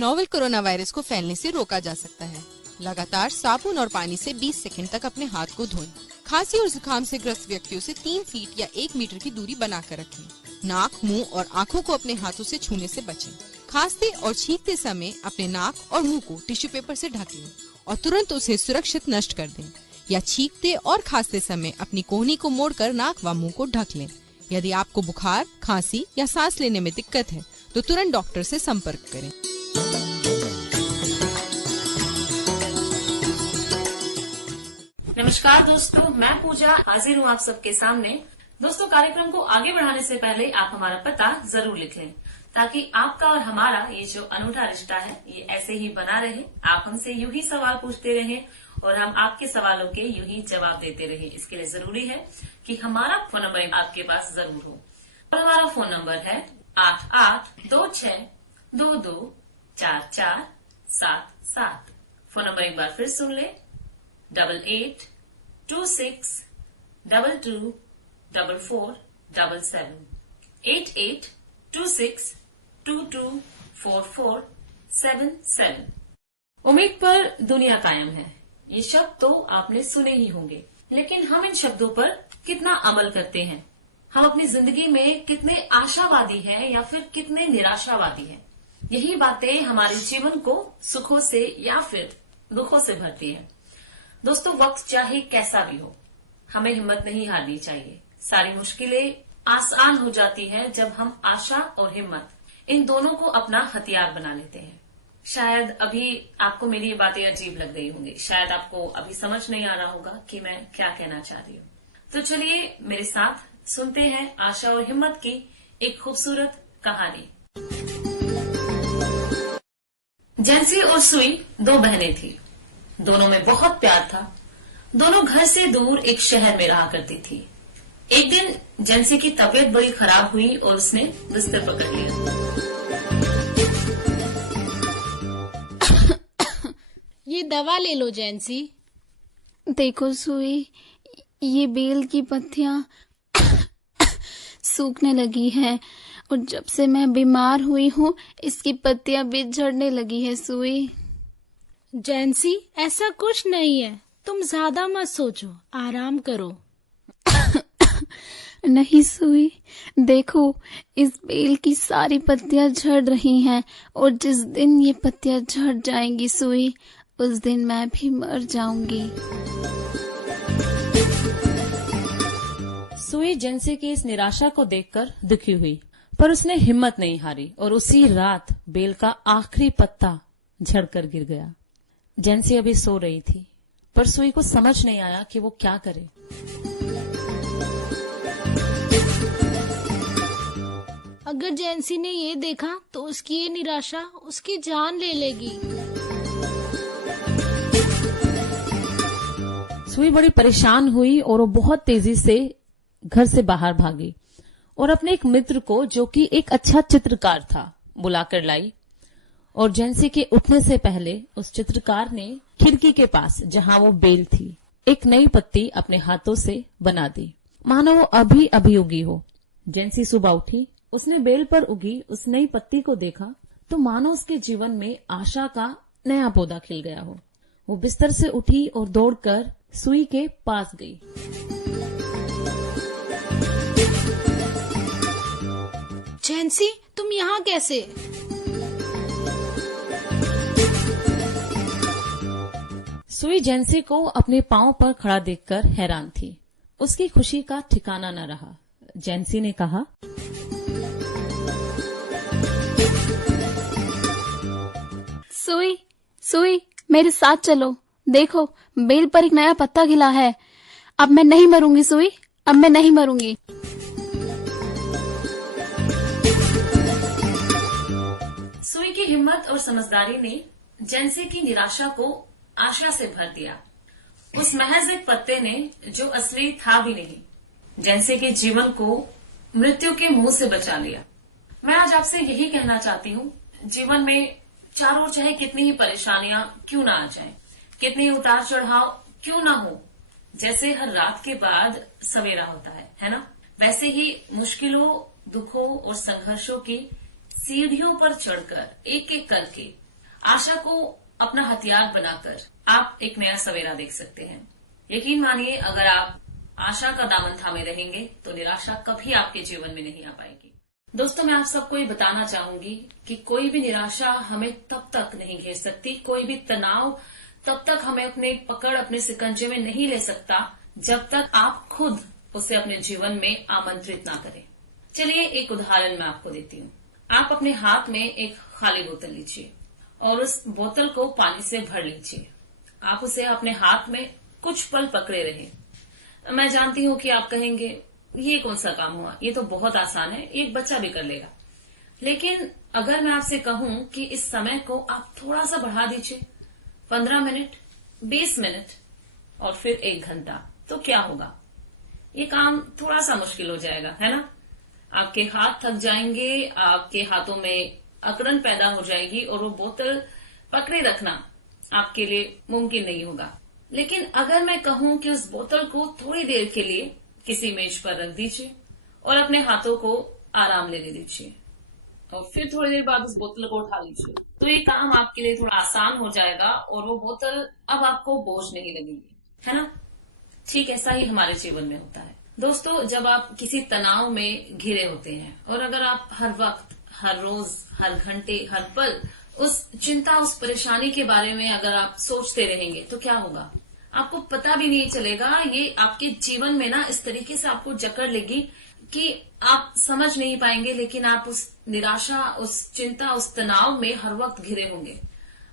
Novel corona virus को फैलने से रोका जा सकता है। लगातार साबुन और पानी से 20 सेकंड तक अपने हाथ को धोएं। खांसी और जुकाम से ग्रस्त व्यक्तियों से 3 फीट या 1 मीटर की दूरी बनाकर रखें। नाक, मुंह और आँखों को अपने हाथों से छूने से बचें। खांसते और छींकते समय अपने नाक और मुंह को टिश्यू पेपर से ढक लें और तुरंत उसे सुरक्षित नष्ट कर दें। या छींकते और खांसते समय अपनी कोहनी को मोड़कर नाक व मुंह को ढक लें। यदि आपको बुखार, खांसी या सांस लेने में दिक्कत है तो तुरंत डॉक्टर से संपर्क करें। नमस्कार दोस्तों, मैं पूजा हाजिर हूँ आप सबके सामने। दोस्तों, कार्यक्रम को आगे बढ़ाने से पहले आप हमारा पता जरूर लिख लें ताकि आपका और हमारा ये जो अनूठा रिश्ता है ये ऐसे ही बना रहे। आप हमसे यूं ही सवाल पूछते रहें और हम आपके सवालों के यूं ही जवाब देते रहे। इसके लिए जरूरी है कि हमारा फोन नंबर आपके पास जरूर हो और हमारा फोन नंबर है 8826224477। फोन नंबर एक बार फिर सुन ले, 8826224477 8826224477। उम्मीद पर दुनिया कायम है, ये शब्द तो आपने सुने ही होंगे, लेकिन हम इन शब्दों पर कितना अमल करते हैं? हम अपनी जिंदगी में कितने आशावादी हैं या फिर कितने निराशावादी हैं? यही बातें हमारे जीवन को सुखों से या फिर दुखों से भरती है। दोस्तों, वक्त चाहे कैसा भी हो, हमें हिम्मत नहीं हारनी चाहिए। सारी मुश्किलें आसान हो जाती हैं जब हम आशा और हिम्मत इन दोनों को अपना हथियार बना लेते हैं। शायद अभी आपको मेरी ये बातें अजीब लग गई होंगी, शायद आपको अभी समझ नहीं आ रहा होगा कि मैं क्या कहना चाह रही हूँ। तो चलिए मेरे साथ सुनते हैं आशा और हिम्मत की एक खूबसूरत कहानी। जैंसी और सुई 2 बहनें थी। दोनों में बहुत प्यार था। दोनों घर से दूर एक शहर में रहा करती थी। एक दिन जैंसी की तबीयत बड़ी खराब हुई और उसने बिस्तर पकड़ लिया। ये दवा ले लो जैंसी। देखो सुई, ये बेल की पत्तियां सूखने लगी हैं और जब से मैं बीमार हुई हूँ इसकी पत्तियां भी झड़ने लगी है सुई। जैंसी, ऐसा कुछ नहीं है, तुम ज्यादा मत सोचो, आराम करो। नहीं सुई, देखो इस बेल की सारी पत्तियां झड़ रही हैं और जिस दिन ये पत्तियां झड़ जाएंगी सुई, उस दिन मैं भी मर जाऊंगी। सुई जैंसी की इस निराशा को देखकर दुखी हुई, पर उसने हिम्मत नहीं हारी और उसी रात बेल का आखिरी पत्ता झड़कर गिर गया। जैंसी अभी सो रही थी, पर सुई को समझ नहीं आया कि वो क्या करे। अगर जैंसी ने ये देखा तो उसकी ये निराशा उसकी जान ले लेगी। सुई बड़ी परेशान हुई और वो बहुत तेजी से घर से बाहर भागी और अपने एक मित्र को, जो कि एक अच्छा चित्रकार था, बुलाकर लाई। और जैंसी के उठने से पहले उस चित्रकार ने खिड़की के पास, जहां वो बेल थी, एक नई पत्ती अपने हाथों से बना दी, मानो वो अभी अभी उगी हो। जैंसी सुबह उठी, उसने बेल पर उगी उस नई पत्ती को देखा तो मानो उसके जीवन में आशा का नया पौधा खिल गया हो। वो बिस्तर से उठी और दौड़कर सुई के पास गई। जैंसी, तुम यहाँ कैसे? सुई जैंसी को अपने पांव पर खड़ा देखकर हैरान थी। उसकी खुशी का ठिकाना न रहा। जैंसी ने कहा, सुई, सुई, मेरे साथ चलो, देखो बेल पर एक नया पत्ता खिला है। अब मैं नहीं मरूंगी सुई, अब मैं नहीं मरूंगी। सुई की हिम्मत और समझदारी ने जैंसी की निराशा को आशा से भर दिया। उस महज एक पत्ते ने, जो असली था भी नहीं, जैंसी के जीवन को मृत्यु के मुंह से बचा लिया। मैं आज आपसे यही कहना चाहती हूँ, जीवन में चारों ओर चाहे कितनी ही परेशानियां क्यों ना आ जाएं, कितने उतार चढ़ाव क्यों ना हो, जैसे हर रात के बाद सवेरा होता है ना, वैसे ही मुश्किलों, दुखों और संघर्षों की सीढ़ियों पर चढ़कर एक एक करके आशा को अपना हथियार बनाकर आप एक नया सवेरा देख सकते हैं। यकीन मानिए, अगर आप आशा का दामन थामे रहेंगे तो निराशा कभी आपके जीवन में नहीं आ पाएगी। दोस्तों, मैं आप सबको ये बताना चाहूंगी कि कोई भी निराशा हमें तब तक नहीं घेर सकती, कोई भी तनाव तब तक हमें अपने शिकंजे में नहीं ले सकता जब तक आप खुद उसे अपने जीवन में आमंत्रित ना करें। चलिए एक उदाहरण मैं आपको देती हूँ। आप अपने हाथ में एक खाली बोतल लीजिए और उस बोतल को पानी से भर लीजिए। आप उसे अपने हाथ में कुछ पल पकड़े रहें। मैं जानती हूँ कि आप कहेंगे ये कौन सा काम हुआ, ये तो बहुत आसान है, एक बच्चा भी कर लेगा। लेकिन अगर मैं आपसे कहूं कि इस समय को आप थोड़ा सा बढ़ा दीजिए, 15 मिनट, 20 मिनट और फिर 1 घंटा, तो क्या होगा? ये काम थोड़ा सा मुश्किल हो जाएगा, है ना? आपके हाथ थक जाएंगे, आपके हाथों में अकड़न पैदा हो जाएगी और वो बोतल पकड़े रखना आपके लिए मुमकिन नहीं होगा। लेकिन अगर मैं कहूं कि उस बोतल को थोड़ी देर के लिए किसी मेज पर रख दीजिए और अपने हाथों को आराम लेने दीजिए और फिर थोड़ी देर बाद उस बोतल को उठा लीजिए, तो ये काम आपके लिए थोड़ा आसान हो जाएगा और वो बोतल अब आपको बोझ नहीं लगेगी, है ना? ठीक ऐसा ही हमारे जीवन में होता है। दोस्तों, जब आप किसी तनाव में घिरे होते हैं और अगर आप हर वक्त, हर रोज, हर घंटे, हर पल उस चिंता, उस परेशानी के बारे में अगर आप सोचते रहेंगे तो क्या होगा? आपको पता भी नहीं चलेगा। ये आपके जीवन में ना इस तरीके से आपको जकड़ लेगी कि आप समझ नहीं पाएंगे, लेकिन आप उस निराशा, उस चिंता, उस तनाव में हर वक्त घिरे होंगे।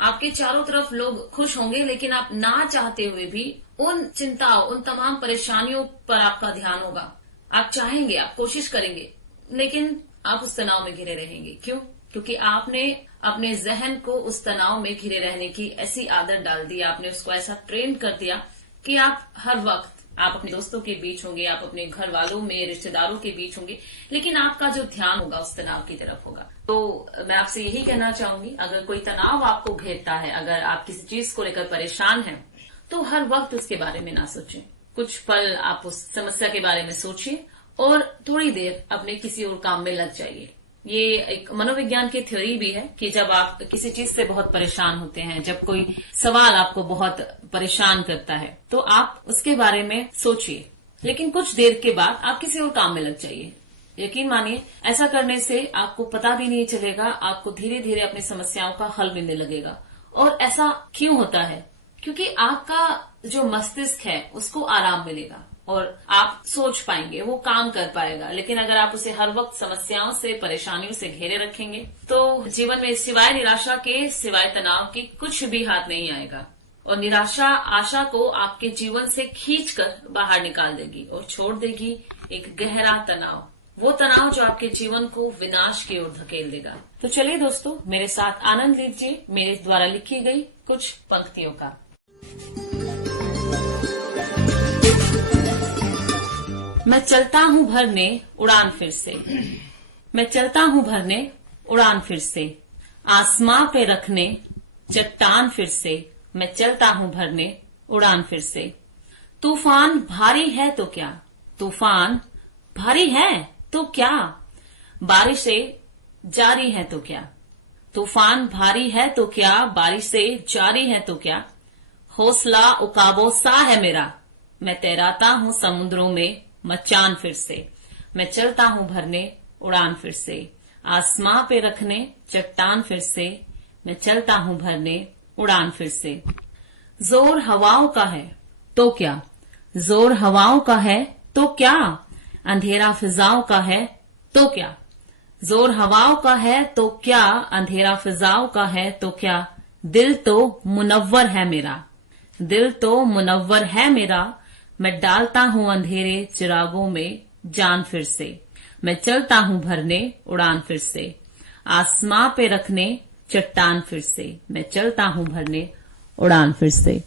आपके चारों तरफ लोग खुश होंगे, लेकिन आप ना चाहते हुए भी उन चिंताओं, उन तमाम परेशानियों पर आपका ध्यान होगा। आप चाहेंगे, आप कोशिश करेंगे, लेकिन आप उस तनाव में घिरे रहेंगे। क्यों? क्योंकि आपने अपने जहन को उस तनाव में घिरे रहने की ऐसी आदत डाल दी, आपने उसको ऐसा ट्रेन कर दिया कि आप हर वक्त, आप अपने दोस्तों के बीच होंगे, आप अपने घर वालों में, रिश्तेदारों के बीच होंगे, लेकिन आपका जो ध्यान होगा उस तनाव की तरफ होगा। तो मैं आपसे यही कहना चाहूंगी, अगर कोई तनाव आपको घेरता है, अगर आप किसी चीज को लेकर परेशान हैं, तो हर वक्त उसके बारे में ना सोचें। कुछ पल आप उस समस्या के बारे में सोचिए और थोड़ी देर अपने किसी और काम में लग जाइए। ये एक मनोविज्ञान की थ्योरी भी है कि जब आप किसी चीज से बहुत परेशान होते हैं, जब कोई सवाल आपको बहुत परेशान करता है, तो आप उसके बारे में सोचिए, लेकिन कुछ देर के बाद आप किसी और काम में लग जाइए। यकीन मानिए, ऐसा करने से आपको पता भी नहीं चलेगा, आपको धीरे धीरे अपनी समस्याओं का हल मिलने लगेगा। और ऐसा क्यों होता है? क्योंकि आपका जो मस्तिष्क है उसको आराम मिलेगा और आप सोच पाएंगे, वो काम कर पाएगा। लेकिन अगर आप उसे हर वक्त समस्याओं से, परेशानियों से घेरे रखेंगे तो जीवन में सिवाय निराशा के, सिवाय तनाव के कुछ भी हाथ नहीं आएगा। और निराशा आशा को आपके जीवन से खींचकर बाहर निकाल देगी और छोड़ देगी एक गहरा तनाव, वो तनाव जो आपके जीवन को विनाश की ओर धकेल देगा। तो चलिए दोस्तों, मेरे साथ आनंद लीजिए मेरे द्वारा लिखी गई कुछ पंक्तियों का। मैं चलता हूँ भरने उड़ान फिर से, मैं चलता हूँ भरने उड़ान फिर से, आसमां पे रखने चट्टान फिर से, मैं चलता हूँ भरने उड़ान फिर से। तूफान भारी है तो क्या, तूफान भारी है तो क्या, बारिशें जारी है तो क्या, तूफान भारी है तो क्या, बारिशें जारी है तो क्या, हौसला उकाबो सा है मेरा, मैं तैराता हूँ समुद्रों में मचान फिर से, मैं चलता हूँ भरने उड़ान फिर से, आसमां पे रखने चट्टान फिर से, मैं चलता हूँ भरने उड़ान फिर से। जोर हवाओं का है तो क्या, जोर हवाओं का है तो क्या, अंधेरा फिजाओं का है तो क्या, जोर हवाओं का है तो क्या, अंधेरा फिजाओं का है तो क्या, दिल तो मुनव्वर है मेरा, दिल तो मुनव्वर है मेरा, मैं डालता हूँ अंधेरे चिरागों में जान फिर से, मैं चलता हूँ भरने उड़ान फिर से, आसमां पे रखने चट्टान फिर से, मैं चलता हूँ भरने उड़ान फिर से।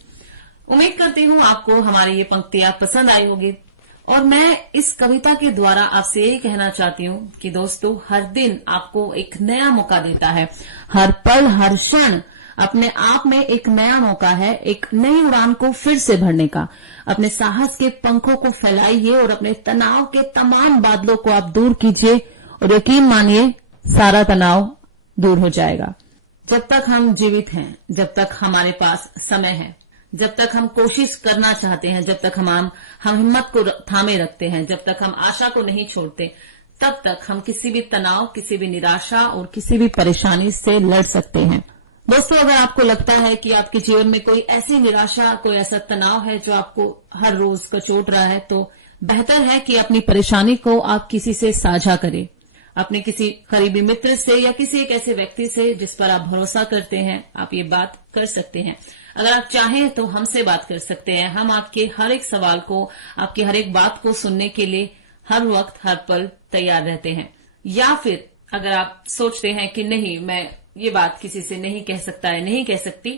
उम्मीद करती हूँ आपको हमारी ये पंक्तियां पसंद आई होगी और मैं इस कविता के द्वारा आपसे यही कहना चाहती हूँ कि दोस्तों, हर दिन आपको एक नया मौका देता है, हर पल, हर क्षण अपने आप में एक नया मौका है, एक नई उड़ान को फिर से भरने का। अपने साहस के पंखों को फैलाइए और अपने तनाव के तमाम बादलों को आप दूर कीजिए और यकीन मानिए सारा तनाव दूर हो जाएगा। जब तक हम जीवित हैं, जब तक हमारे पास समय है, जब तक हम कोशिश करना चाहते हैं, जब तक हम हिम्मत को थामे रखते हैं, जब तक हम आशा को नहीं छोड़ते, तब तक हम किसी भी तनाव, किसी भी निराशा और किसी भी परेशानी से लड़ सकते हैं। दोस्तों, अगर आपको लगता है कि आपके जीवन में कोई ऐसी निराशा, कोई ऐसा तनाव है जो आपको हर रोज कचोट रहा है, तो बेहतर है कि अपनी परेशानी को आप किसी से साझा करें, अपने किसी करीबी मित्र से या किसी एक ऐसे व्यक्ति से जिस पर आप भरोसा करते हैं, आप ये बात कर सकते हैं। अगर आप चाहें तो हमसे बात कर सकते हैं। हम आपके हर एक सवाल को, आपकी हर एक बात को सुनने के लिए हर वक्त, हर पल तैयार रहते हैं। या फिर अगर आप सोचते हैं कि नहीं, मैं ये बात किसी से नहीं कह सकता या नहीं कह सकती,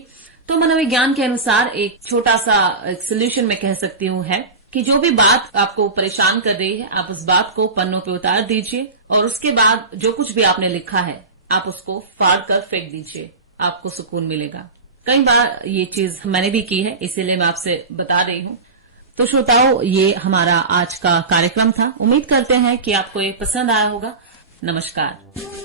तो मनोविज्ञान के अनुसार एक छोटा सा सोल्यूशन मैं कह सकती हूँ है कि जो भी बात आपको परेशान कर रही है, आप उस बात को पन्नों पे उतार दीजिए और उसके बाद जो कुछ भी आपने लिखा है, आप उसको फाड़ कर फेंक दीजिए। आपको सुकून मिलेगा। कई बार ये चीज मैंने भी की है, इसीलिए मैं आपसे बता रही हूँ। तो श्रोताओं, ये हमारा आज का कार्यक्रम था। उम्मीद करते हैं कि आपको ये पसंद आया होगा। नमस्कार।